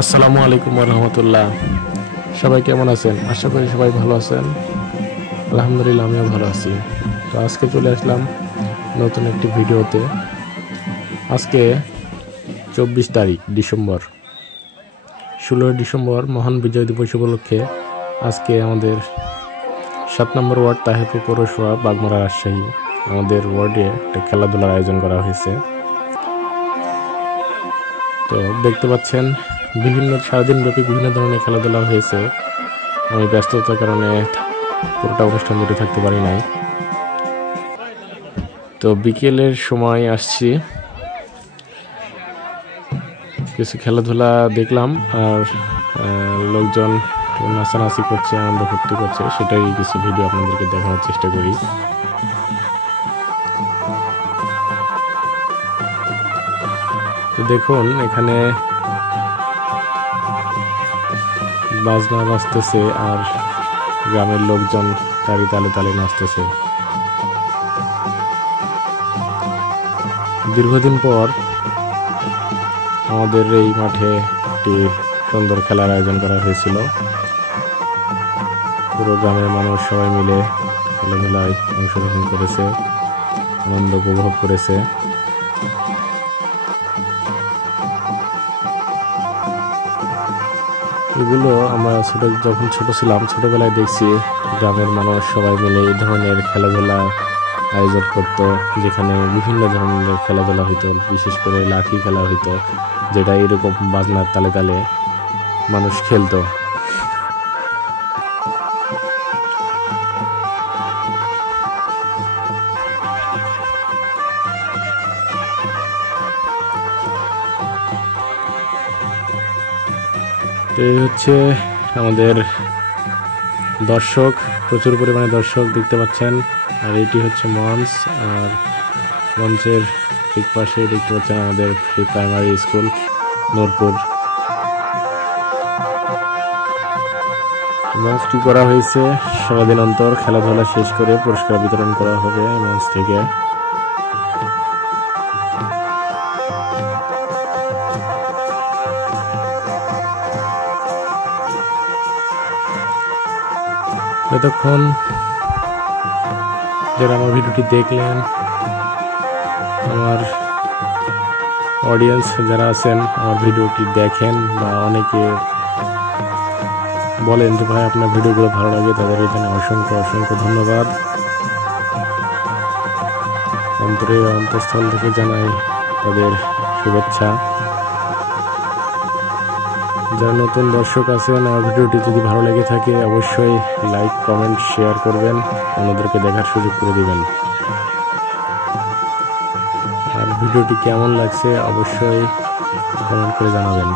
আসসালামু আলাইকুম রহমতুল্লাহ। সবাই কেমন আছেন? আশা করি সবাই ভালো আছেন। আলহামদুলিল্লাহ, আমিও ভালো আছি। তো আজকে চলে আসলাম নতুন একটি ভিডিওতে। আজকে 24 তারিখ ডিসেম্বর, 16 ডিসেম্বর মহান বিজয় দিবস উপলক্ষে আজকে আমাদের 7 নম্বর ওয়ার্ড তাহিরপুর পৌরসভা বাগমারা রাজশাহী আমাদের ওয়ার্ডে একটা খেলাধুলার আয়োজন করা হয়েছে। তো দেখতে পাচ্ছেন সারাদিন ব্যাপী বিভিন্ন ধরনের খেলাধুলা হয়েছে। আমি ব্যস্ততার কারণে পুরোটা অনুষ্ঠান ধরে থাকতে পারি নাই। তো বিকেলের সময় আসছি, কিছু খেলাধুলা দেখলাম আর লোকজন নাচানাচি করছে, আনন্দ ফুর্তি করছে, সেটাই কিছু ভিডিও আপনাদেরকে দেখানোর চেষ্টা করি। তো দেখুন, এখানে বাজনা বাজতেছে আর গ্রামের লোকজন তারি তালে তালে নাচতেছে। দীর্ঘদিন পর আমাদের এই মাঠে একটি সুন্দর খেলার আয়োজন করা হয়েছিল। পুরো গ্রামের মানুষ সবাই মিলে খেলাধুলায় অংশগ্রহণ করেছে, আনন্দ উপভোগ করেছে। এগুলো আমরা যখন ছোট ছিলাম, ছোটবেলায় দেখছি গ্রামের মানুষ সবাই মিলে এই ধরনের খেলাধুলা আয়োজন করতো, যেখানে বিভিন্ন ধরনের খেলাধুলা হইতো, বিশেষ করে লাঠি খেলা হইতো, যেটা এরকম বাজনার তালে তালে মানুষ খেলতো। এই হচ্ছে আমাদের দর্শক, প্রচুর পরিমাণে দর্শক দেখতে পাচ্ছেন। আর এটি হচ্ছে মঞ্চ, আর মঞ্চের ঠিক পাশে দেখতে পাচ্ছেন আমাদের প্রাইমারি স্কুল নূরপুর। মঞ্চটি করা হয়েছে সারাদিন অন্তর, খেলাধুলা শেষ করে পুরস্কার বিতরণ করা হবে মঞ্চ থেকে। এতক্ষণ যারা আমার ভিডিওটি দেখলেন, আমার অডিয়েন্স যারা আছেন, আমার ভিডিওটি দেখেন বা অনেকে বলেন যে ভাই আপনার ভিডিওগুলো ভালো লাগে, তাদের এখানে অসংখ্য অসংখ্য ধন্যবাদ। অন্তঃস্থল থেকে জানাই তাদের শুভেচ্ছা। যারা নতুন দর্শক আছেন, আমার ভিডিওটি যদি ভালো লেগে থাকে অবশ্যই লাইক, কমেন্ট, শেয়ার করবেন, অন্যদেরকে দেখার সুযোগ করে দিবেন। আর ভিডিওটি কেমন লাগছে অবশ্যই কমেন্ট করে জানাবেন।